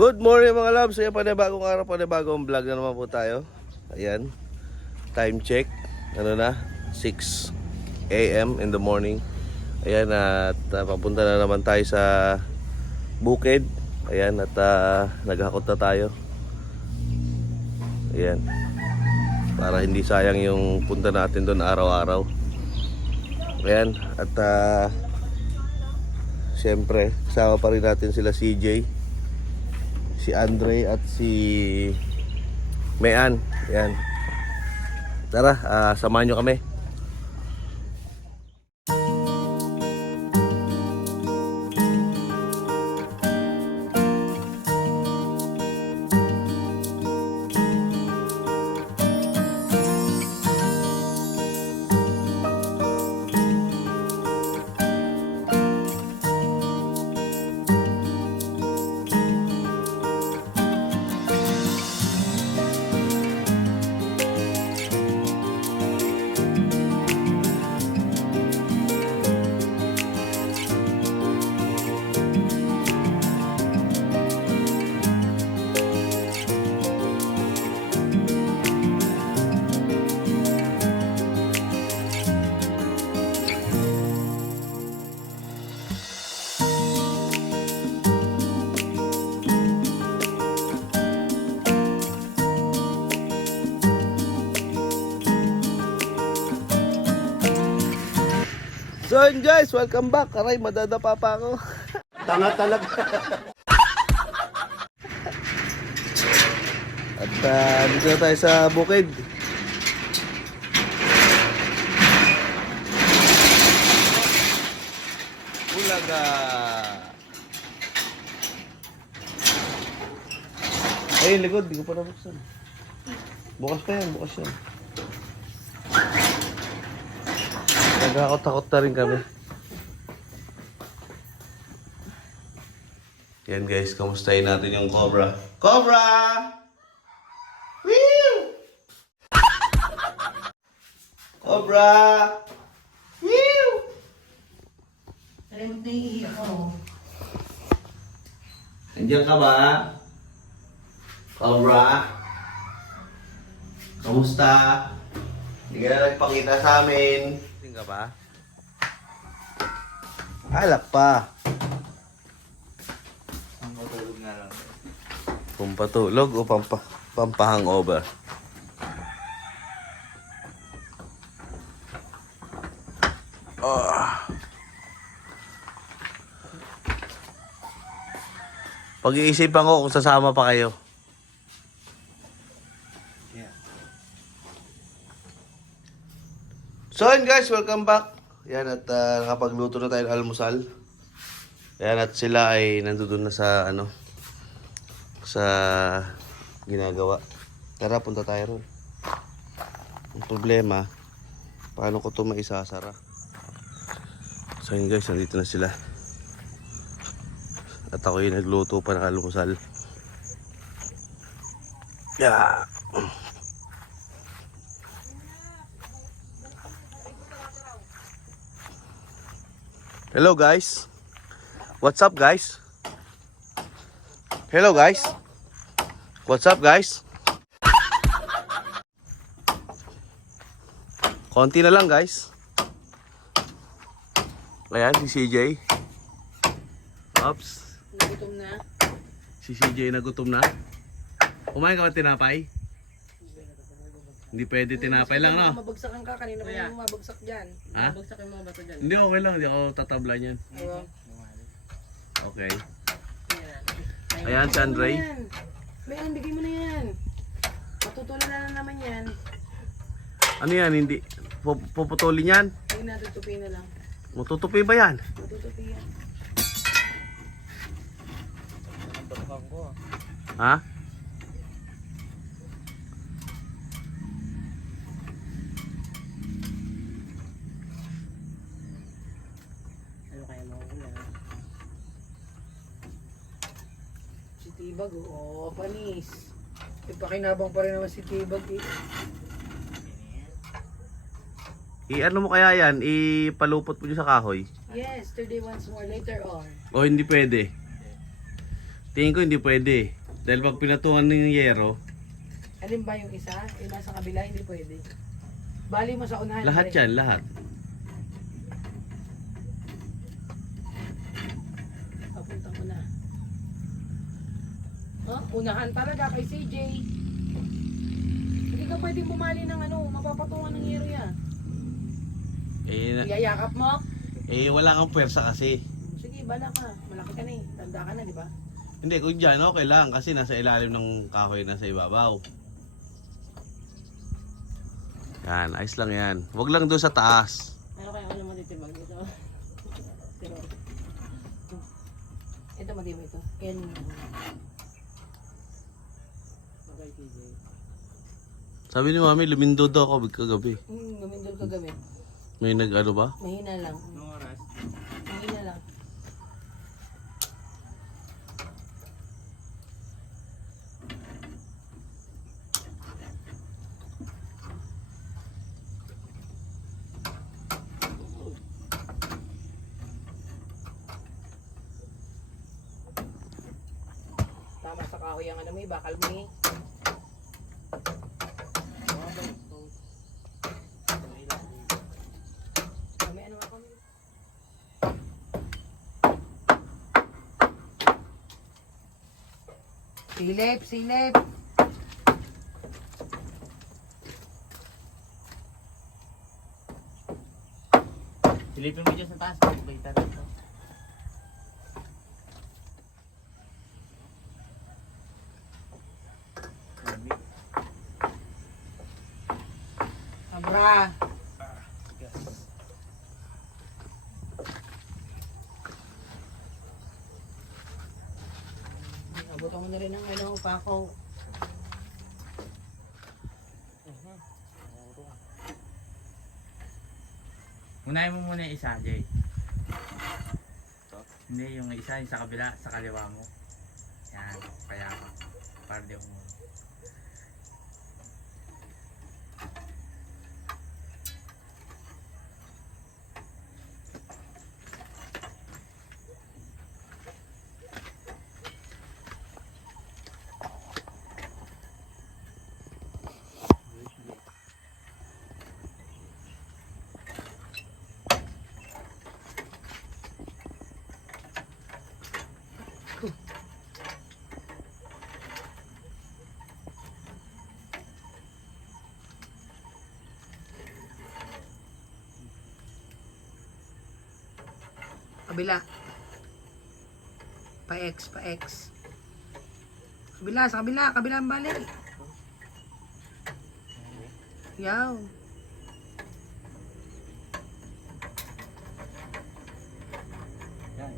Good morning mga loves. Ayan, panibagong araw, panibagong vlog na naman po tayo. Ayan, time check. Ano na? 6 AM in the morning. Ayan, at papunta na naman tayo sa bukid. Ayan, at naghakot na tayo. Ayan, para hindi sayang yung punta natin doon araw-araw. Ayan, at siyempre, kasama pa rin natin sila CJ, si Andre at si Mayan. Ayan. Tara, samahan nyo kami. So yun guys, welcome back. Aray, madadapa pa ako. Tanga talaga. At dito na tayo sa bukid. Bulaga. Ay, likod, di ko pa nabuksan. Bukas pa yan, bukas yan. Nagkakot-takot na rin kami. Yan guys, kamustahin natin yung Cobra. Cobra! Woo! Cobra! Woo! Alam mo, naiiyak ako. Nandiyan ka ba? Cobra? Kamusta? Hindi ka na nagpakita sa amin. Hindi ka ba? Alak pa. Ang matulog nga lang. Pampatulog o pampahangover? Pag-iisipan ko kung sasama pa kayo. Yeah. So yun guys, welcome back. Yan, at nakapagluto na tayo ng almusal. Yan, at sila ay nandoon na sa sa ginagawa. Tara, punta tayo ron. Ang problema, paano ko ito maisasara? So yun guys, nandito na sila. At ako yung nagluto pa ng almusal. Yeah. Hello guys. What's up guys? Hello guys. What's up guys? Konti na lang guys. Ayan si CJ. Oops. Nagutom na. Si CJ nagutom na. Kumain ka ba tinapay? Hindi pwede tinapay lang, no? Mabagsakan ka. Kanina pa yung mabagsak dyan. Ha? Mabagsak yung mga bato dyan. Hindi, okay lang. Hindi ako tatabla niyan. Oo. Okay. Ayan si Andre. Mayan, bigay mo na yan. Matutulan na naman yan. Ano yan? Hindi. Puputulin yan? Hindi na, tutupi na lang. Matutupi ba yan? Matutupi yan. Ha? Ano kaya mo ulan? Si Tibag, oo, panis. Ipakinabang pa rin naman si Tibag eh. I-ano mo kaya yan? Ipalupot mo dyan sa kahoy? Yes, 30 once more later on. O hindi pwede? Tingin ko hindi pwede. Dahil pag pinatungan ng yero, Alin ba yung isa? Yung nasa kabila, hindi pwede. Bali mo sa unahan. lahat pre. yan, lahat. Papunta ko na. Unahan talaga kay CJ. Hindi ka pwedeng bumali ng mapapatungan ng yero yan. Iyayakap mo? Wala kang pwersa kasi. Sige, bala ka. Malaki ka na eh. Tanda ka na, di ba? Hindi, kung dyan, okay lang kasi nasa ilalim ng kahoy na sa ibabaw. Yan, ayos lang yan. Huwag lang doon sa taas. Ano kaya matitibag dito? Pero, ito matibag ito. Yan. Okay, TJ. Sabi ni Mami, lumindo daw ako kagabi. Gumindol ka gabi. May nag-ano ba? Mahina lang. Anong oras? Mahina lang. Tama sa kahoy ang may bakal may. May ano ako? Silip, silip. Silipin mo dyan sa taas. Kita dito. Abra. Abutan mo na rin ang pako. Unahin mo muna yung isa, Jay. Hindi, yung isa yung sa kabila, sa kaliwa mo. Yan, kaya ka. Para di mo. Kabila. Pa-X, pa-X. Kabila, sa kabila. Kabila ang balik. Yaw. Yan.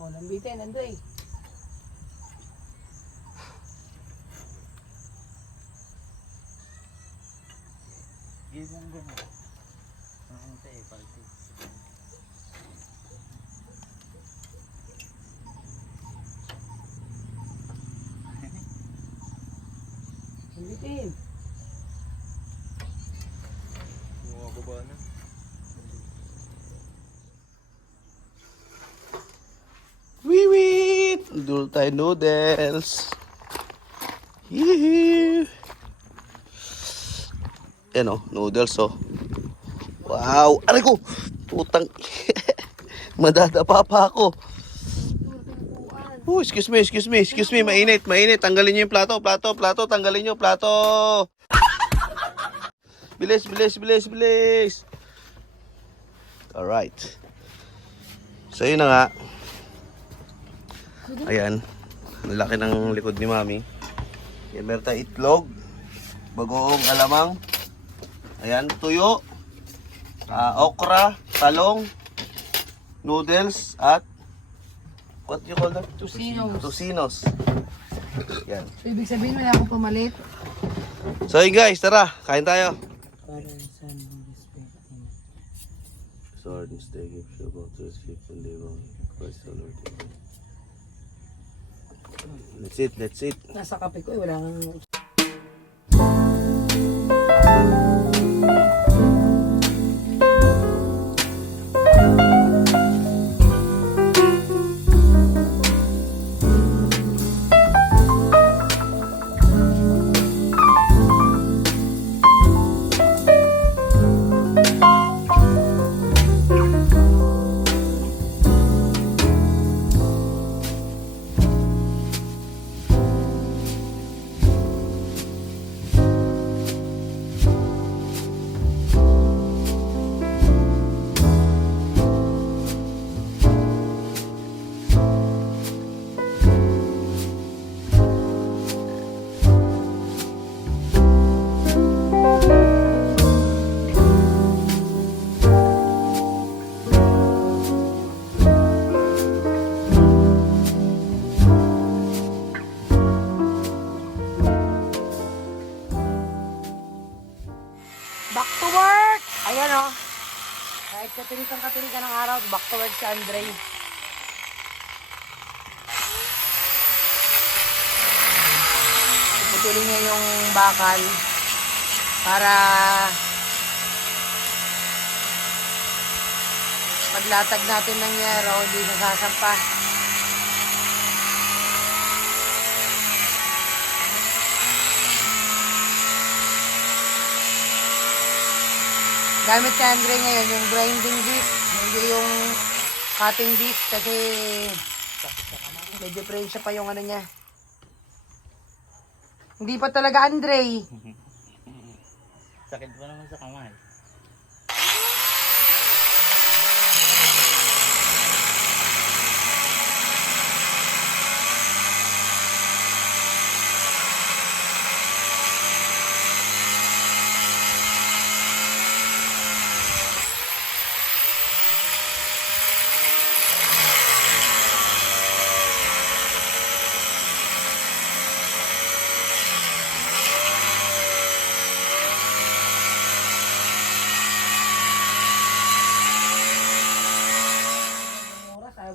O, lambitin, nando eh. Yan lang gano'n. Ang tayo, palti. Lambitin. Bumababa na. Wiwit! Noodle tayo noodles. Yee! Yan o, noodles o. Wow! Aray ko! Putang! Madadapa pa ako. Oh, excuse me, mainit. Tanggalin nyo yung plato, tanggalin nyo, plato. Bilis. Alright. So yun na nga. Ayan. Ang laki ng likod ni Mami. Yan, meron tayong itlog. Bagoong alamang. Ayan, tuyo. Okra, talong. noodles at what you call that? Tusinos. Tusinos. Yan. So, ibig sabihin wala akong pamalit. So yun guys, tara, kain tayo. Para sa respect. Sword and stay, give you about to sleep and live on Christ the Lord. Let's eat. Nasa kape ko wala kang... Back to work! Ayan o. Kahit katirikan ng araw, back to work si Andre. Puputulin niya yung bakal para paglatag natin ng yero, hindi nasasampa. Gamit si Andre ngayon yung grinding disc, hindi yung cutting disc kasi may diferensya pa yung ano niya. Hindi pa talaga Andre. Sakit pa naman sa kamay.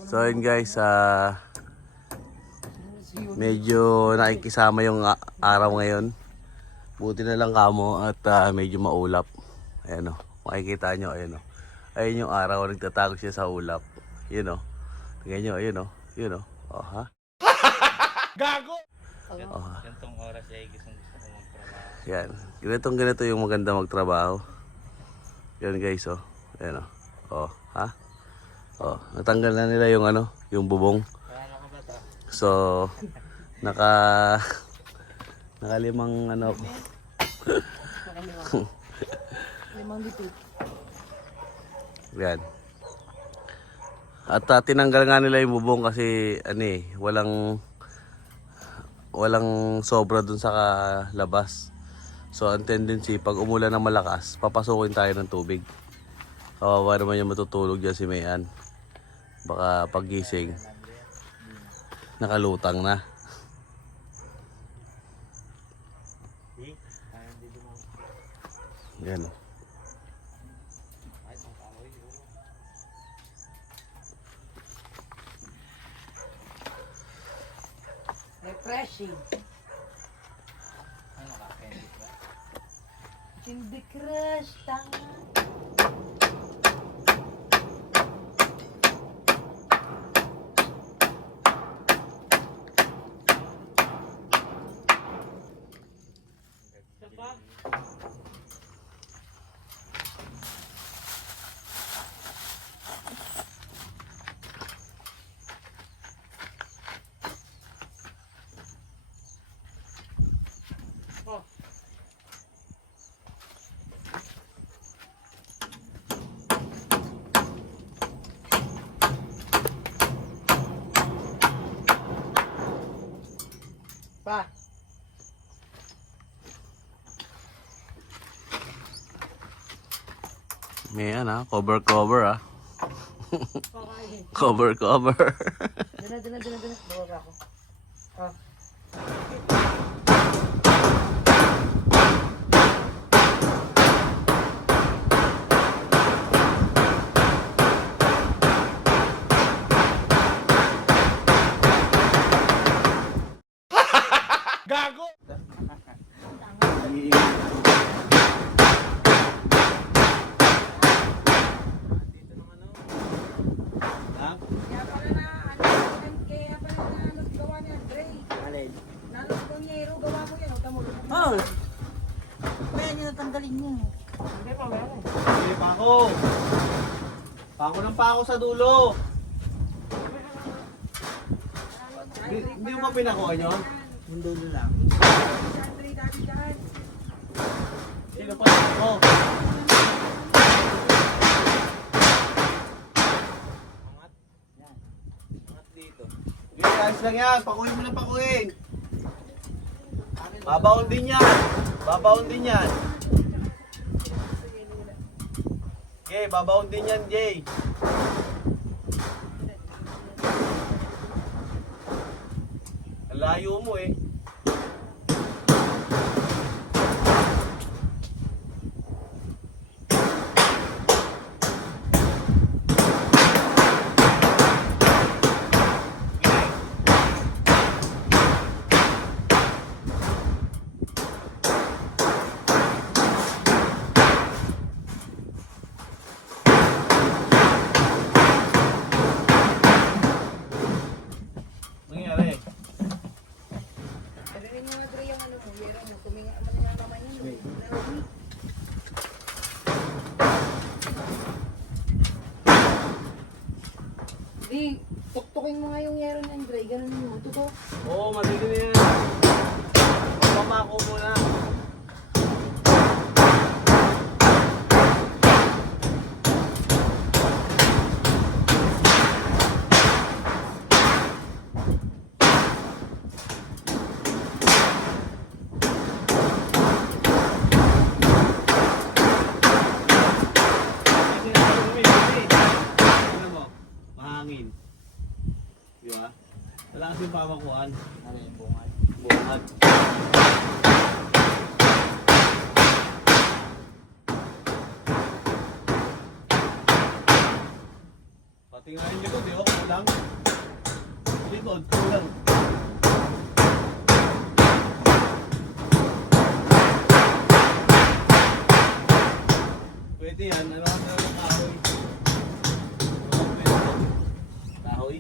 So yun guys, medyo nakikisama yung araw ngayon. Buti na lang kamo at medyo maulap. Ayan o, makikita nyo, ayan o. Ayun yung araw, nagtatago siya sa ulap. Yun o. Tingnan nyo, ayun o. Yun o. Oh, ha? Gago! Oh, ha? Gantong oras ay gusto ko magtrabaho. Yan. Ganito yung maganda magtrabaho. Yan guys o. Ayan o. Oh, ha? Oh, natanggal na nila yung ano, yung bubong. So, nakalimang ano ko. Limang litit. Yan. At tinanggal nga nila yung bubong kasi walang sobra dun sa labas. So, ang tendency pag umulan ng malakas, papasukin tayo ng tubig. Kawawa naman yung matutulog dyan si Mayan. Baka paggising, nakalutang na. Yan. Refreshing. Ano ka, Candy ba? Candy Crush, tanga. Pa. May cover Cover. Dina. Bawa ka ako. Ah. Kaya pala na, kaya pala na gawa niya, Dre. Alin? Nalos ko niya, gawa mo yan, tamo. Oh. Kaya niya natanggalin niya. Hindi pa, meron. Sige, pako. Pako ng pako sa dulo. Hindi mo pa pinakuha nyo? Yung dulo lang. Dre, dati dyan. Sino pa ako? Angat dito. Okay, ayos lang yan. Pakuhin mo na pakuhin. Babaon din yan. Okay, babaon din yan, Jay. Ang layo mo eh. Nangyari. Pagdating mo nga, Dre, yung ano mo, yero mo, tuminga naman yung naman yun. Di, tuktukin mo nga yung yero niyan, Dre, ganun mo, tutok. Oo, madali na yan. Pamako muna. Tingnan mo, mahangin. Di ba? Wala kasing pamakuan. Ano yung bungad? Bungad. Pati nga yung likod, di ba? Kulang. Likod, kulang. Pwede yan. Ano ang kahoy? Kahoy?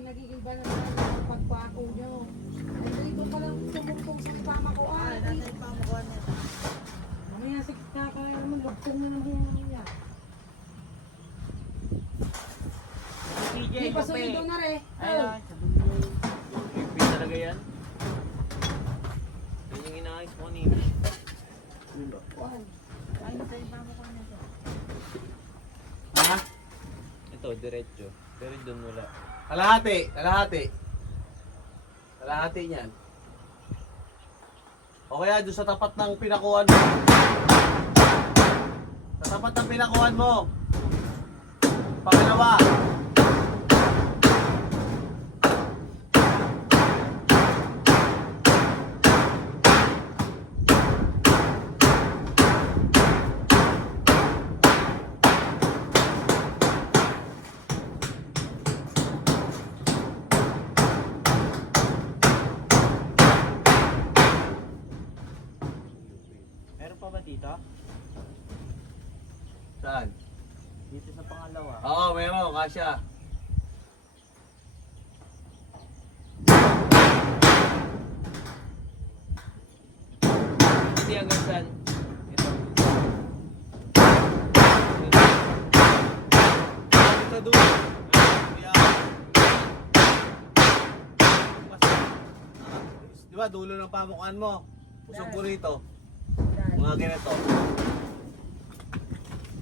Nagiging ba na ang pagpako niyo? Dito pa lang tumungtong sa pamakuan. Mamaya sa gitna ka na naman, lugtong na naman niya. Hindi pa sumido na rin. Ayan. Pipin talaga yan. Yan yung inaayos ko kanina. Ha? Ito, diretso. Pero doon wala. Kalahati niyan. O kaya doon sa tapat ng pinakuan mo. Sa tapat ng pinakuan mo. Pangalawa. Meron pa ba dito? Saan? Dito sa pangalawa. Oo, meron. Kasya. Hindi hanggang saan? Ito. Ito doon. Di ba, dulo ng pamukaan mo. Usog ko rito. Mga ganito.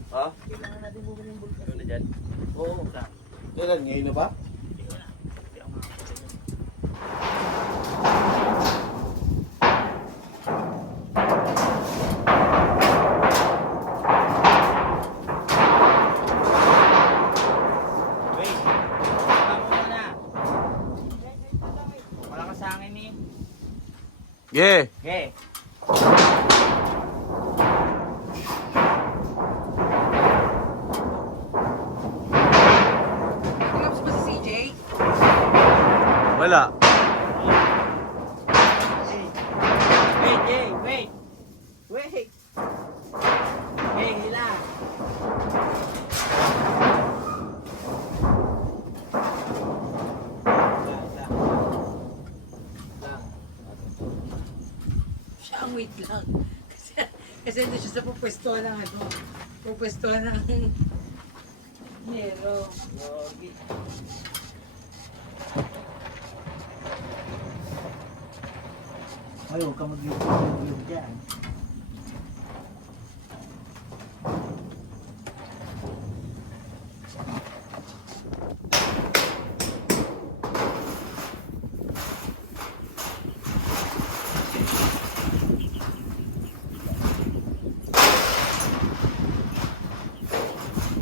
Ha? Ito na dyan. Oo. Kailan? Ngayon na ba? Yeah. Okay. Gloves ba si CJ? Wala. Wait, Jay, wait. Wait. Hey, hila. Siya ang wait lang. Kasi hindi siya sa pupwestuhan ng ano. Pupwestuhan ng Nero. Ay, huwag ka mag-YouTube dyan.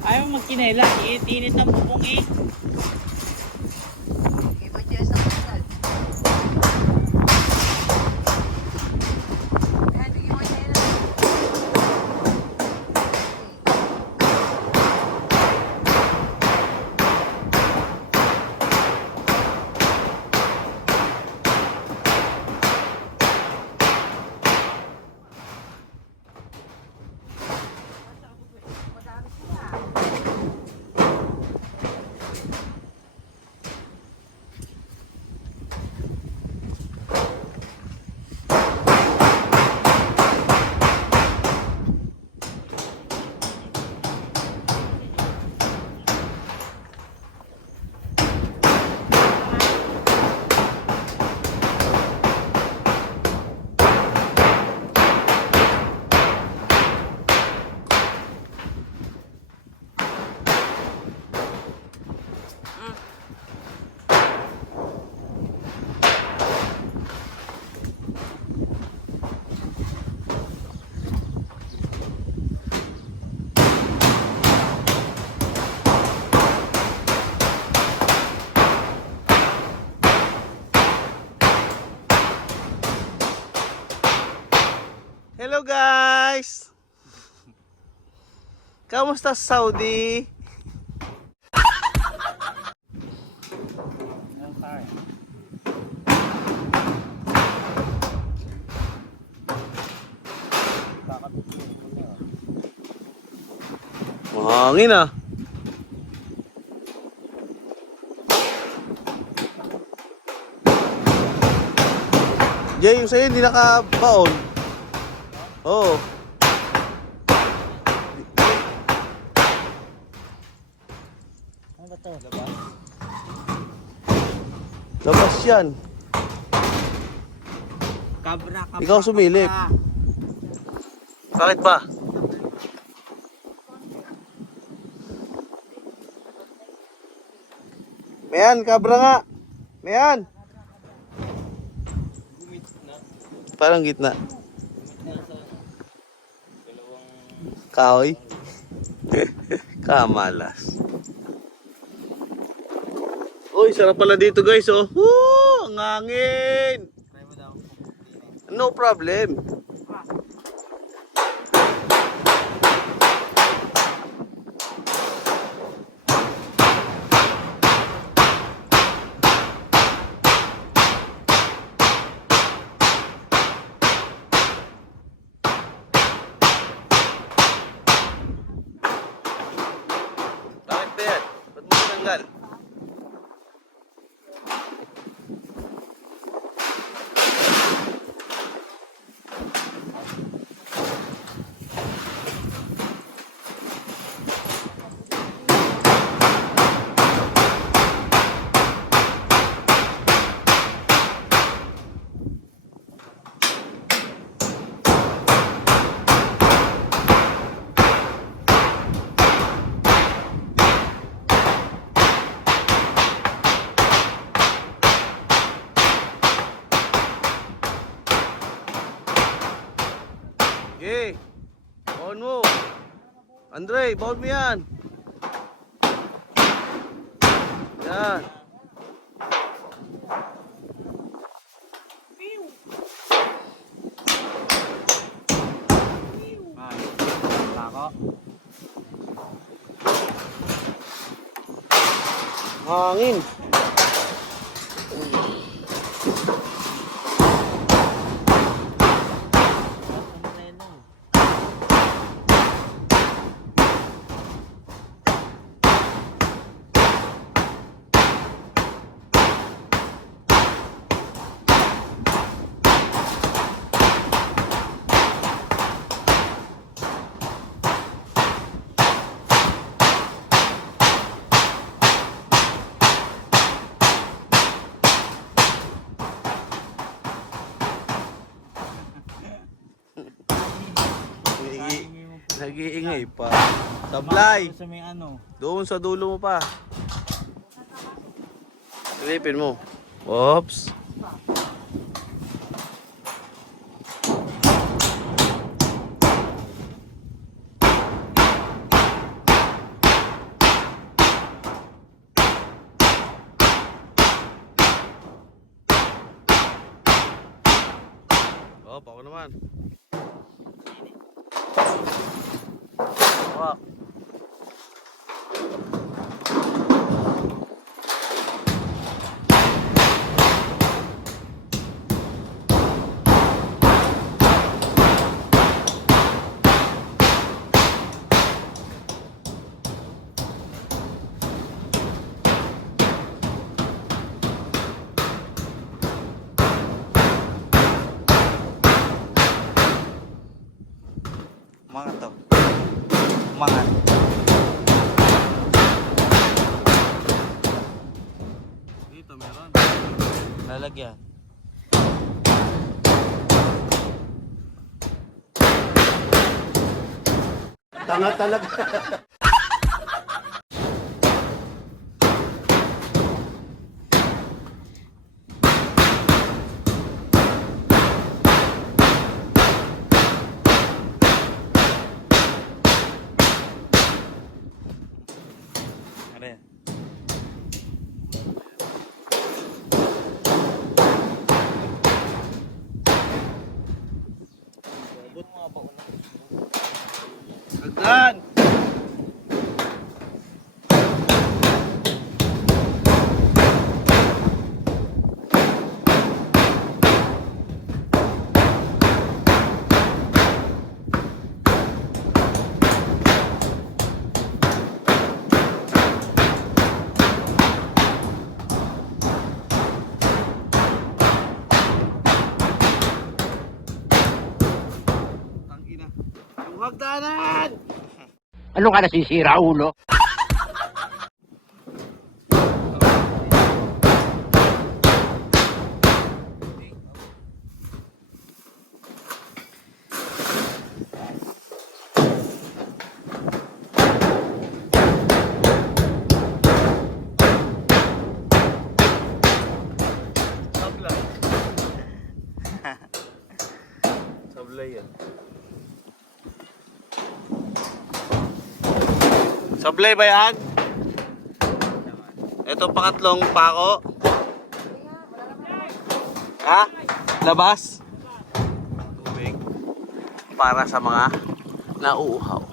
Ayaw magkinela, init-init ang bubong eh. Iba dyan sa kasal. Ayan, bigyan mo dyan na. Hello guys! Kamusta sa Saudi? Mahangin ah. Jay, yung sa'yo hindi nakabaon. Oo. Ano ba ito? Labas? Labas yan. Kabra, kabra. Ikaw sumilip. kabra. Bakit ba? Mayan, kabra nga. Mayan. Parang gitna. Kahoy. Kamalas. Uy, sarap pala dito guys, oh. Woo! Ang hangin. No problem. Bakit ba yan? Ba't mo tinanggal? Okay. Baon mo. Andre, baon mo yan. Yan. Hangin. Nag-iingay pa. Sablay! Sa may ano. Doon sa dulo mo pa. Silipin mo. Oops. Oh, ako naman. Wak. Umangat to. Umangat. Dito meron. Lalagyan. Tanga talaga. Ano yan? Agdan! Ang ina. Yung hagdanan! Ano ka nasisira, ulo? Sablay. Sablay yan. Sablay ba yan? Ito pangatlong pako. Ha? Labas? Tubig. Para sa mga nauuhaw.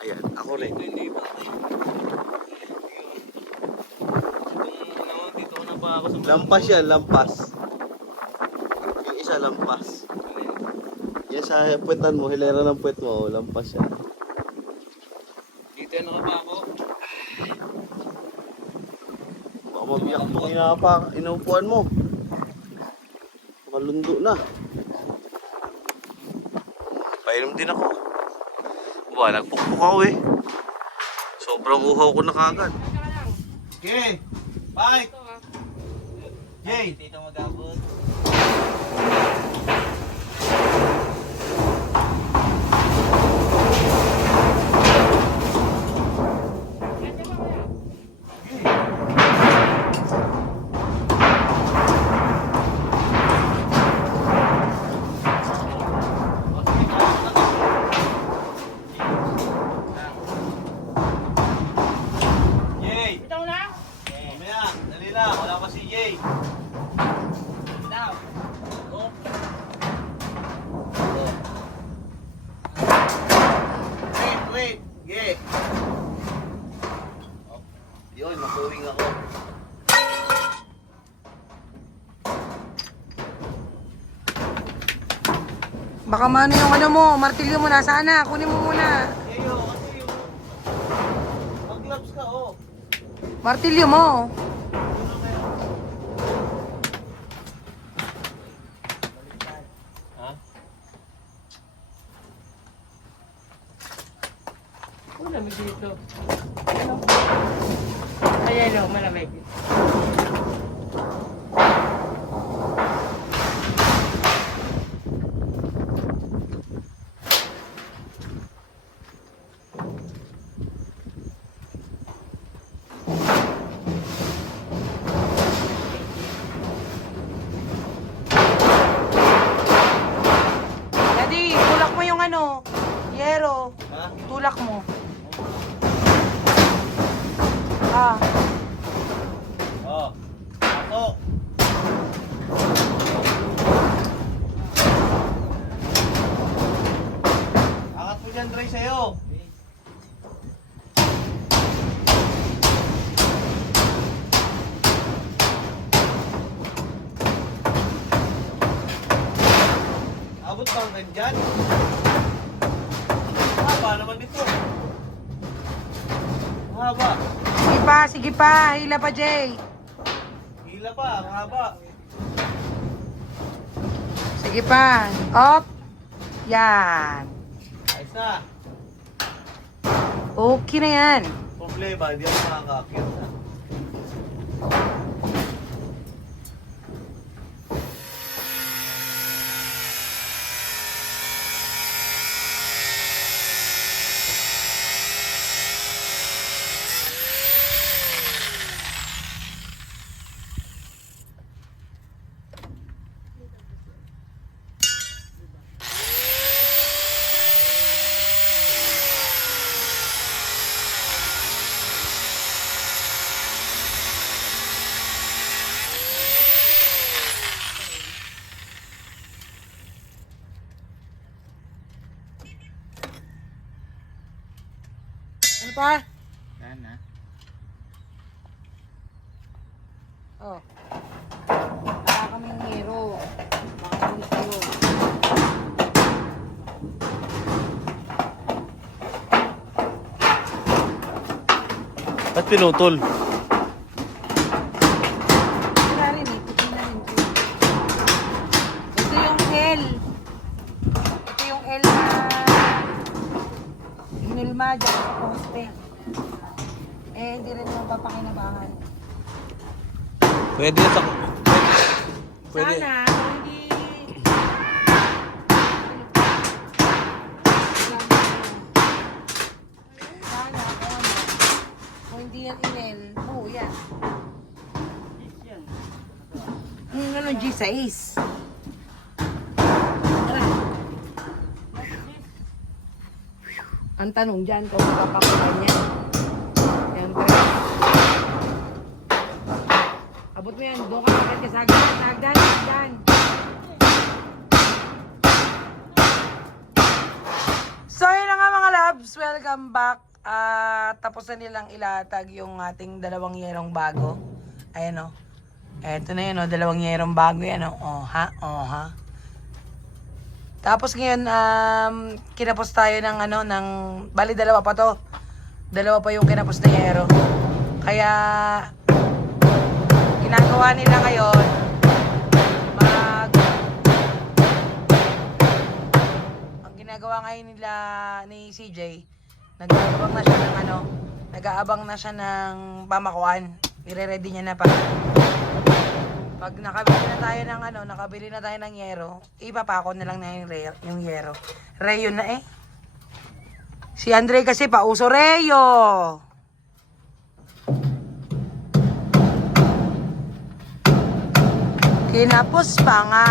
Ayan, ako rin. Lampas yan, lampas. Yung isa lampas. Yan sa puwetan mo, hilera ng puwet mo, lampas yan. Dito yan ako ba ako? Baka mabiyak mo inuupuan mo. Malundo na. Painom din ako. Ba, nagpukpukaw eh. Sobrang uhaw ko na kagad. Okay, bye! Jay! Dito mag-abot. Jay! Ito na? Mamaya, dali lang. Wala pa si Jay. Now. Oh. Wait! Yeah! Oh, yun, masuwing Baka mano yung ano mo, martilyo mo, nasaan na? Kunin mo muna. Eyo, kasi yung... Mag-gloves ka, oh. Martilyo mo. Ha? Malamig dito. Ayan o, malamig. Daddy, tulak mo yung ano, yero. Ha? Tulak mo. Ah, Oh. Pasok. Angat mo dyan, Dre, sa'yo. Abot ba hanggang dyan? Haba naman dito. Haba. sige pa, hila pa, Jay. Hila pa, ang haba. Sige pa. Up. Yan. Ayos na. Okay na yan. Problema, hindi ako makakakit. Ano pa? Yan na. Oh. Wala kaming hero. Baka gusto yun. Ba't pinutol? Wala rin eh. Puti na rin. Ito yung L. Ito yung L na hinulma dyan sa poste. Eh, hindi rin naman papakinabangan. Pwede sa... Pwede. Sana, kung hindi... Sana, kung ano, kung hindi yan inel, buo yan. Yung ano, G6. Ang tanong dyan, kung mapapakulan niya. Siyempre. Abot mo yan, doon ka agad ka sa hagdan, hagdan. So yun na nga mga loves, welcome back. Tapos na nilang ilatag yung ating dalawang yerong bago. Ayan o. Eto na yun o, dalawang yerong bago yan o. Oh ha, oh ha. Tapos ngayon, kinapos tayo ng ano, bali dalawa pa to. Dalawa pa yung kinapos na yero. Kaya, ginagawa nila ngayon, ang ginagawa ngayon nila ni CJ, nag-aabang na siya ng ano, nag-aabang na siya ng pamakuan. I-ready niya na pa. Pag nakabili na tayo ng yero, ipapako na lang na yung yero. Reyo na eh. Si Andre kasi pauso reyo. Kinapos pa nga.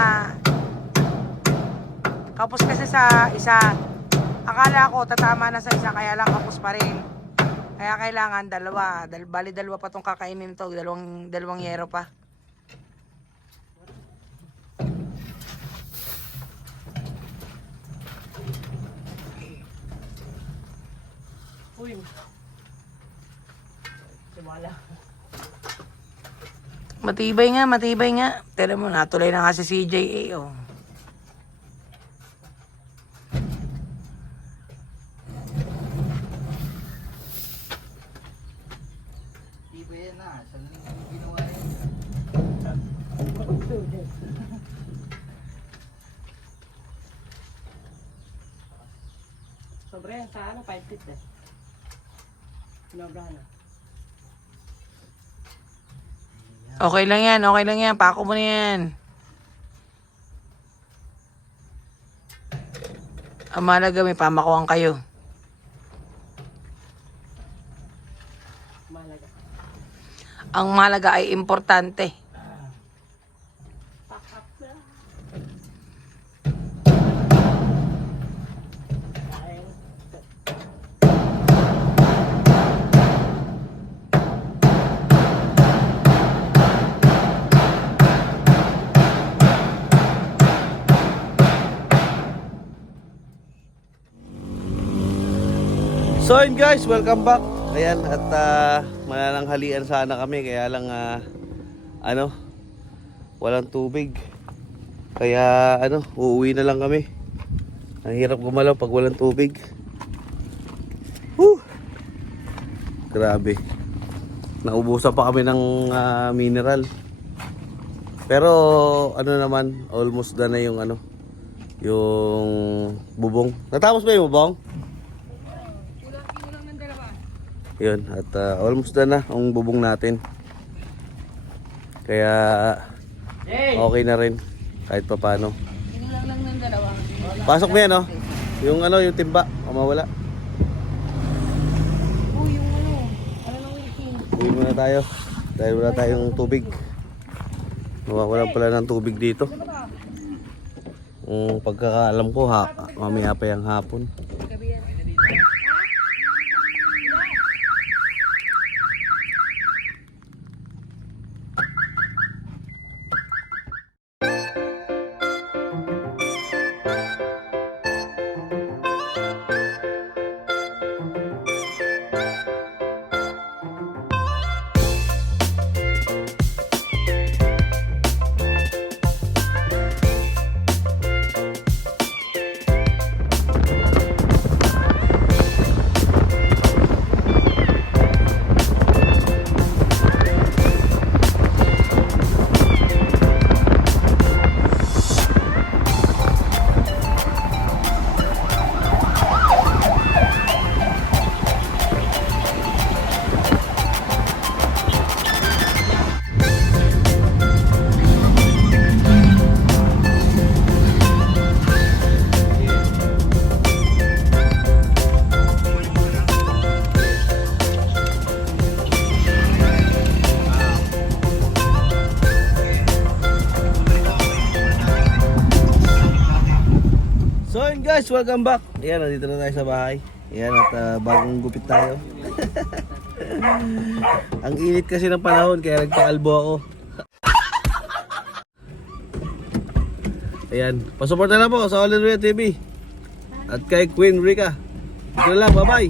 Kapos kasi sa isa. Akala ko tatama na sa isa, kaya lang kapos pa rin. Kaya kailangan dalawa. Bali dalawa pa tong kakainin to. Dalawang yero pa. Uy. Simala. Matibay nga. Tira mo, natuloy na nga si CJ oh. Sobre yan sa ano, 5 feet eh. Pinabrahan na. Okay lang yan, okay lang yan. Pako mo na yan. Ang mahalaga, may pamakuhan kayo. Mahalaga. Ang mahalaga ay importante. Pack up na. Kain. So yun guys, welcome back. Ayan, at manananghalian sana kami, kaya lang walang tubig. Kaya uuwi na lang kami. Ang hirap gumalaw pag walang tubig. Whew! Grabe. Naubusan pa kami ng mineral. Pero naman, almost done na yung yung bubong. Natapos ba yung bubong? Yun, at almost done na ang bubong natin. Kaya okay na rin kahit pa paano. Inulang lang ng dalawa. Pasok mo yan, oh. Yung yung timba, mawala. Yung nang wikin. Uwi muna tayo. Dahil wala tayong tubig. Wala pala ng tubig dito. Pagkakaalam ko, mamaya pa yung hapon. So yun guys, welcome back. Ayan, nandito na tayo sa bahay. Ayan, at bagong gupit tayo. Ang init kasi ng panahon, kaya nagpakalbo ako. Ayan, pasuporta na po sa Hallelujah TV. At kay Queen Rica. Ito na lang, bye bye.